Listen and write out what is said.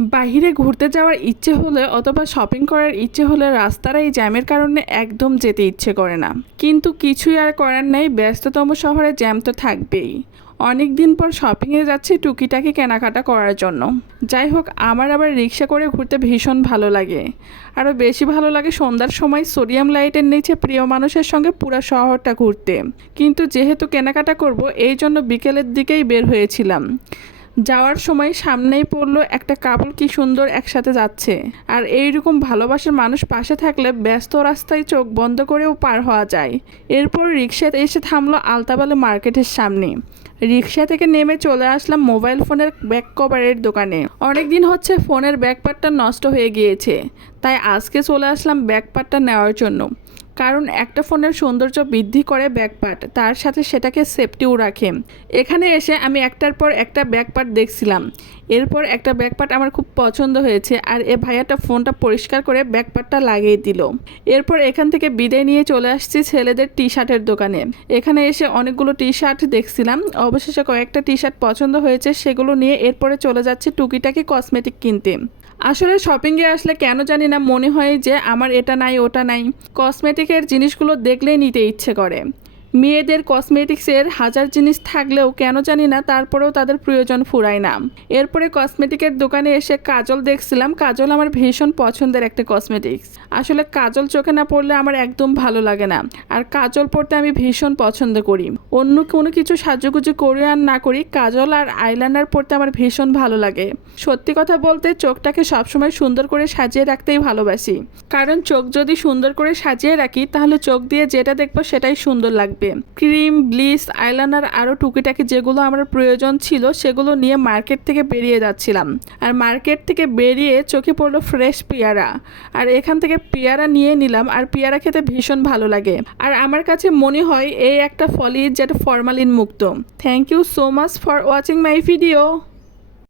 বাহিরে ঘুরতে যাওয়ার ইচ্ছে হলে অথবা শপিং করার ইচ্ছে হলে রাস্তার এই জ্যামের কারণে একদম যেতে ইচ্ছে করে না, কিন্তু কিছুই আর করার নেই, ব্যস্ততম শহরে জ্যাম তো থাকবেই। অনেক দিন পর শপিংয়ে যাচ্ছি টুকিটাকি কেনাকাটা করার জন্য। যাই হোক, আমার আবার রিক্সা করে ঘুরতে ভীষণ ভালো লাগে। আরও বেশি ভালো লাগে সন্ধ্যার সময় সোডিয়াম লাইটের নিচে প্রিয় মানুষের সঙ্গে পুরো শহরটা ঘুরতে। কিন্তু যেহেতু কেনাকাটা করব, এই জন্য বিকেলের দিকেই বের হয়েছিলাম। যাওয়ার সময় সামনেই পড়লো একটা কাপল, কি সুন্দর একসাথে যাচ্ছে। আর এইরকম ভালোবাসার মানুষ পাশে থাকলে ব্যস্ত রাস্তায় চোখ বন্ধ করেও পার হওয়া যায়। এরপর রিক্সাতে এসে থামলো আলতাবালি মার্কেটের সামনে। রিক্সা থেকে নেমে চলে আসলাম মোবাইল ফোনের ব্যাক কভারের দোকানে। অনেকদিন হচ্ছে ফোনের ব্যাক পার্টটা নষ্ট হয়ে গিয়েছে, তাই আজকে চলে আসলাম ব্যাক পার্টটা নেওয়ার জন্য। কারণ একটা ফোনের সৌন্দর্য বৃদ্ধি করে ব্যাক পার্ট, তার সাথে সেটাকে সেফটিও রাখে। এখানে এসে আমি একটার পর একটা ব্যাক পার্ট দেখছিলাম। এরপর একটা ব্যাক পার্ট আমার খুব পছন্দ হয়েছে, আর এ ভাইয়াটা ফোনটা পরিষ্কার করে ব্যাক পার্টটা লাগিয়ে দিল। এরপর এখান থেকে বিদায় নিয়ে চলে আসছি ছেলেদের টি শার্টের দোকানে। এখানে এসে অনেকগুলো টি শার্ট দেখছিলাম, অবশেষে কয়েকটা টি শার্ট পছন্দ হয়েছে, সেগুলো নিয়ে এরপরে চলে যাচ্ছি টুকিটাকি কসমেটিক কিনতে। আসলে শপিংয়ে আসলে কেন জানি না মনে হয় যে আমার এটা নাই ওটা নাই। কসমেটিকের জিনিসগুলো দেখলেই নিতে ইচ্ছে করে। মেয়েদের কসমেটিক্সের হাজার জিনিস থাকলেও কেন জানি না তারপরেও তাদের প্রয়োজন ফুরায় না। এরপরে কসমেটিকের দোকানে এসে কাজল দেখছিলাম। কাজল আমার ভীষণ পছন্দের একটা কসমেটিক্স। আসলে কাজল চোখে না পড়লে আমার একদম ভালো লাগে না, আর কাজল পরতে আমি ভীষণ পছন্দ করি। অন্য কোনো কিছু সাজুগুজু করি আর না করি, কাজল আর আইলাইনার পরতে আমার ভীষণ ভালো লাগে। সত্যি কথা বলতে চোখটাকে সবসময় সুন্দর করে সাজিয়ে রাখতেই ভালোবাসি, কারণ চোখ যদি সুন্দর করে সাজিয়ে রাখি তাহলে চোখ দিয়ে যেটা দেখবো সেটাই সুন্দর লাগবে। ক্রিম, ব্লিচ, আইলাইনার আরও টুকিটাকি যেগুলো আমার প্রয়োজন ছিল সেগুলো নিয়ে মার্কেট থেকে বেরিয়ে যাচ্ছিলাম। আর মার্কেট থেকে বেরিয়ে চোখে পড়লো ফ্রেশ পেয়ারা, আর এখান থেকে পেয়ারা নিয়ে নিলাম। আর পেয়ারা খেতে ভীষণ ভালো লাগে, আর আমার কাছে মনে হয় এই একটা ফলই যেটা ফরমালিন মুক্ত। Thank you so much for watching my video.